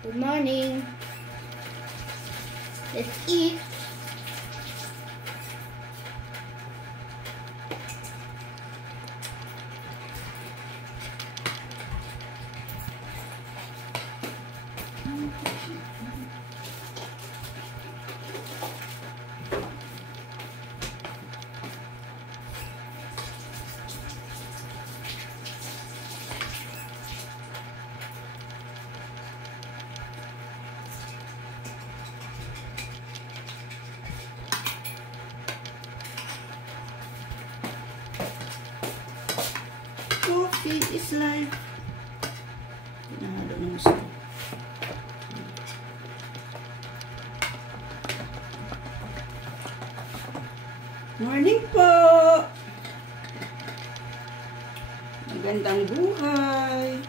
Good morning. Let's eat. Coffee is life. Pinahalo ng gusto. Morning po! Magandang buhay!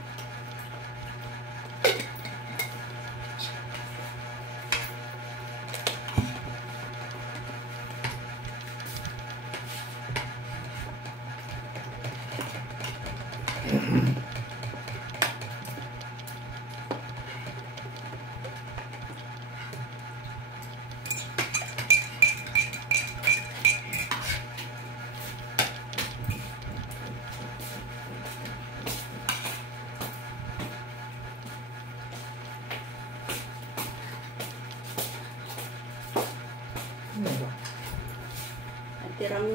Tirang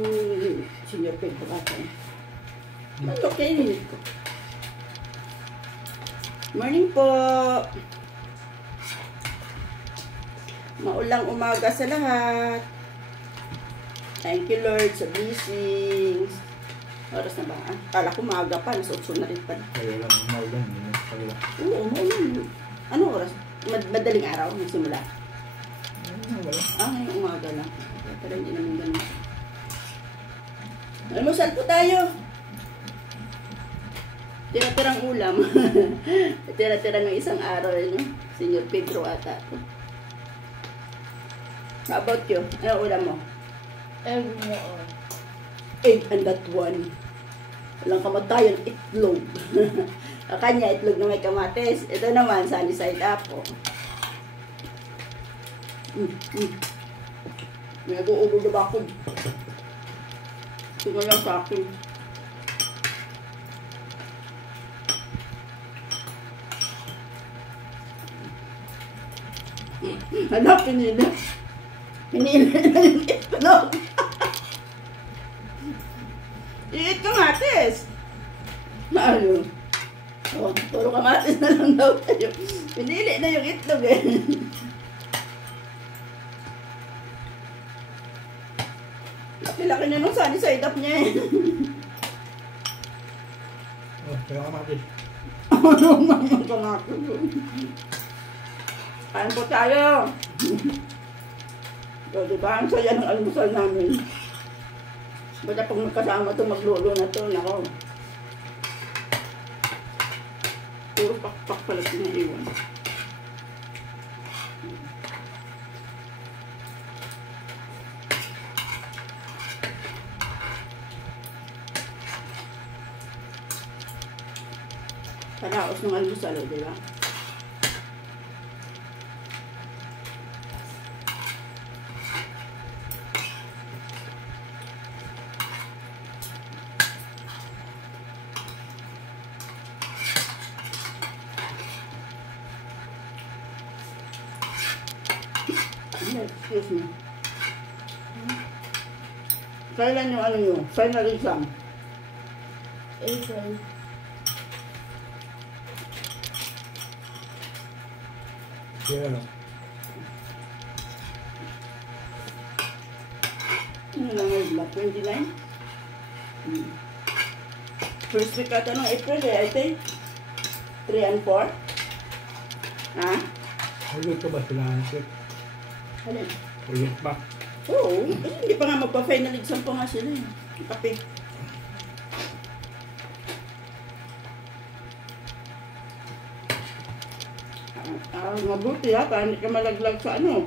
senior peg ko bata. Ano kayo ko? Morning po! Maulang umaga sa lahat. Thank you Lord sa blessings. Oras na ba? Kala ko maaga pa. Nasa 8 na rin pa. Kaya lang maulan. Oo, maulan. Anong oras? Madaling araw nagsimula? Ngayong umaga lang. Pero hindi naman ganun. Almusal po tayo. Tira-tirang ulam. Tira-tira ng isang araw. Senyor Pedro ata. How about you? Ano ulam mo? Egg noon. Egg and that one. Walang kamatayan, itlog. Kanya, itlog na may kamatis. Ito naman, sunny side up. May nag-uubog na bakod. Ito lang sa akin. Hanapin nila. Pinili na yung itlog. I-eat kamatis. Ano? Oh, puro kamatis na lang daw tayo. Pinili na yung itlog eh. Laki-laki na nung sunny side up niya eh. Oh, kaya kamatis. Ano naman kamatis yun? Kain po tayo. So, diba? Ang saya ng almusal namin. Basta pag magkasama ito, maglulo na ito. Nako. Puro pakpak pala pinaiwan. Karaos ng almusal, diba? Excuse me. Kailan yung ano nyo? Final exam? April. Kaya ano? Ano lang ngayon ba? 29? First week ata ng April eh, I think. 3 and 4? Ha? Ulit ka ba sila? Alin? Ulit ba? Oo. Hindi pa nga magpa-final exam pa nga sila eh. Kape. Mabuti ha, para hindi ka malaglag sa ano.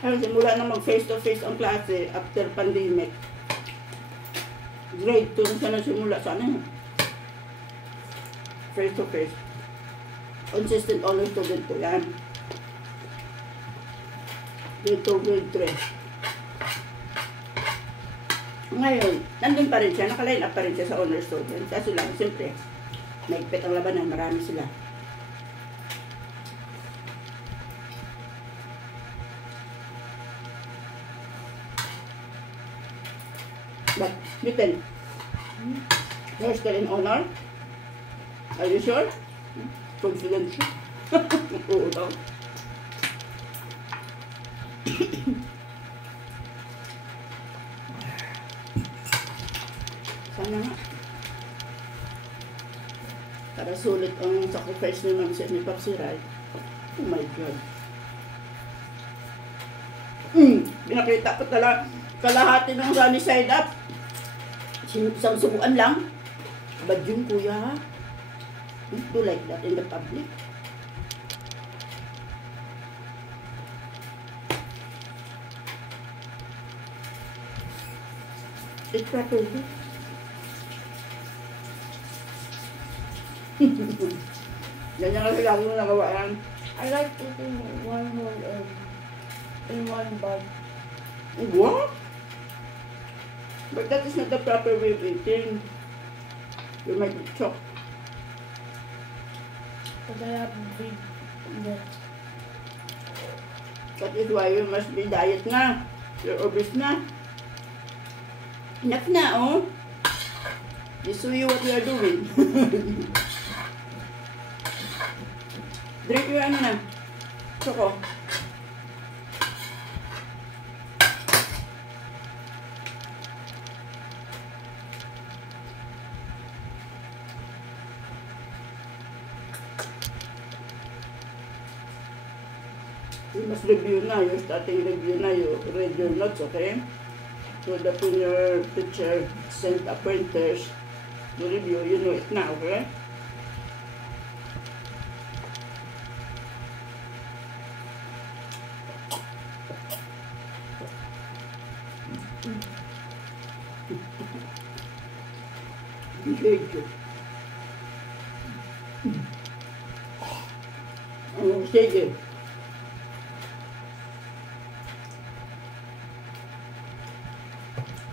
Ay, simula na mag face-to-face ang klase after pandemic. Grade 2 na siya nagsimula. Sana yun. Face-to-face. Consistent honor student ko yan. Grade 2, grade 3. Ngayon, nandun pa rin siya. Nakaline up pa rin siya sa honor student. Kasi lang, siyempre, naigpit ang labanan. Marami sila. But, Little, you're still in honor? Are you sure? Confident siya. Oo daw. Sana nga. Para sulit ang sacrifice ni Ma'am ni Papsi Rai. Oh my God. Pinakita pa talaga kalahati ng sunny side up. Isang subuan lang. Bad yun, kuya, ha? Do like that in the public. It's properly. Ganyan kasi lagi mo nagawa yan. I like eating one whole egg in one bite. What? But that is not the proper way of eating. You might be choked. Because I have big lips. That is why you must be diet na. You're obese na. Enough na, oh. This show you what you are doing. Drink your ano na. Choco. You must review na. You're starting review na. You read your notes, okay? So that when your teacher sent a pointers to review, you know it now, okay? Sige. Oh, sige.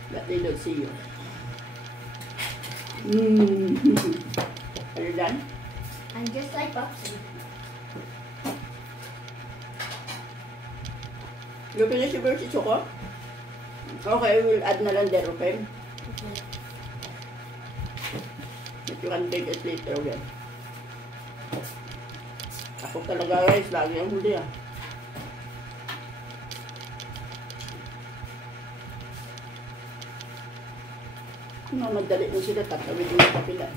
But they don't see you. Are you done? I'm just like Popsy. You finish your versi, Choco? Okay, we'll add na lang there, okay? Okay. But you can take it later again. Ako talaga guys, lagi ang huli ah. Mamadali mo sila, tatawid mo sa kapila.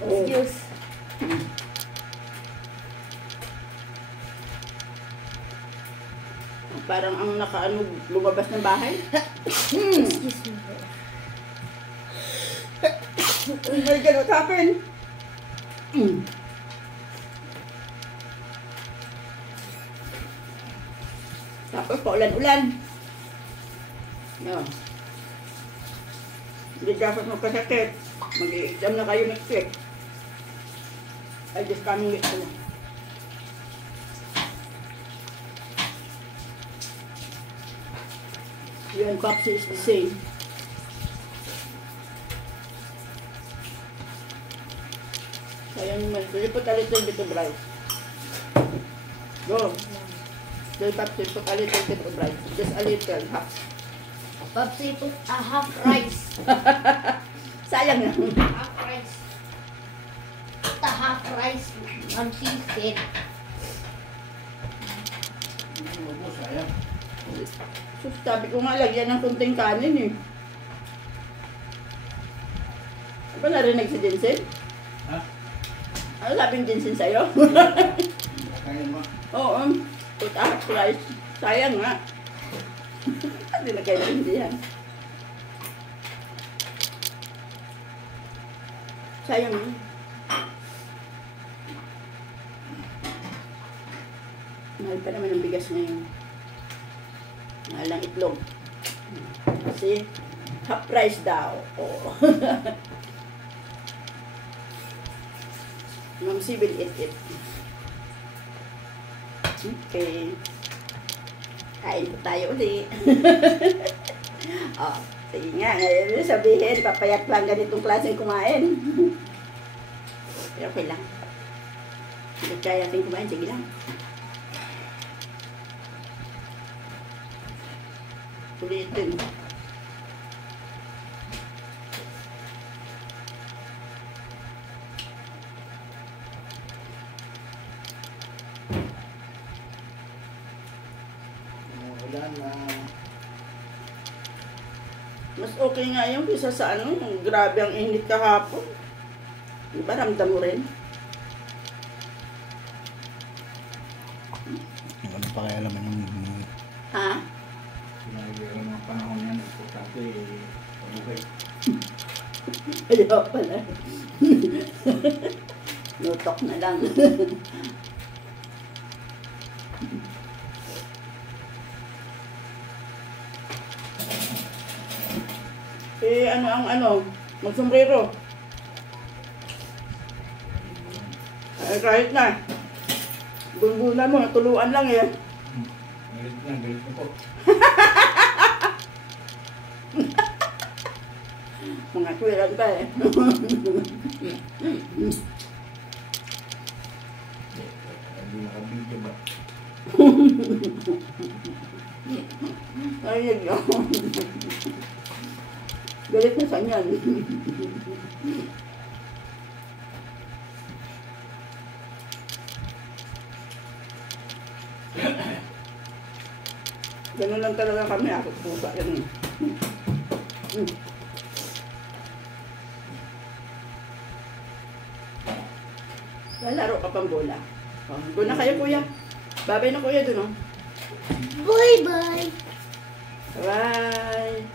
Excuse. Parang ang nakaano, lumabas ng bahay. Excuse me. Oh my God, what happened? Tapos paulan-ulan. No. Hindi dapat magkasakit. Mag-i-exam na kayo next week. I just coming week na. You and Popsy is the same. Sayang naman. So you put a little bit of rice. Go. Then Popsy put a little bit of rice. Just a little. Half. Popsy put a half rice. Sayang na. Half rice. Put a half rice. Popsy said. Sayang. So, sabi ko nga, lagyan ng kunting kanin eh. Ano ba narinig si Jensen? Ha? Ano sabi ni Jensen sa'yo? Kaya mo. Oo, put half rice. Sayang nga. Hindi na kayo naintindihan. Sayang nga. Mahal pa naman ang bigas ngayon. Mahal ang itlog. Kasi, half price daw. Oo. Ma'am si will eat it. Okay. Kain po tayo ulit. Oh, sige nga. Ngayon sabihin, papayat lang ganitong klaseng kumain. Pero okay lang. Hindi kaya natin kumain, sige lang. Ulitin. Wala na. Mas okay nga yung kaysa sa ano, yung grabe ang init kahapon. Diba, ramdam mo rin? Ano pa kaya laman yung Ha? Sinabi ko ng mga panahon yan, importante pabuhay. Ayaw pala. Nutok na lang. Ano ang ano? Magsombrero. Ay, kahit na. Bunbunan mo, tuluan lang eh. Galit na po. Mga tuwiran pa eh. Hindi nakabidyo ba? Ay, yun. Galit na sa yan. Ganun lang talaga kami. Ako pusa yan. Lalaro ka pang bola. Doon na kayo, kuya. Babay na kuya doon, oh. Bye-bye. Bye.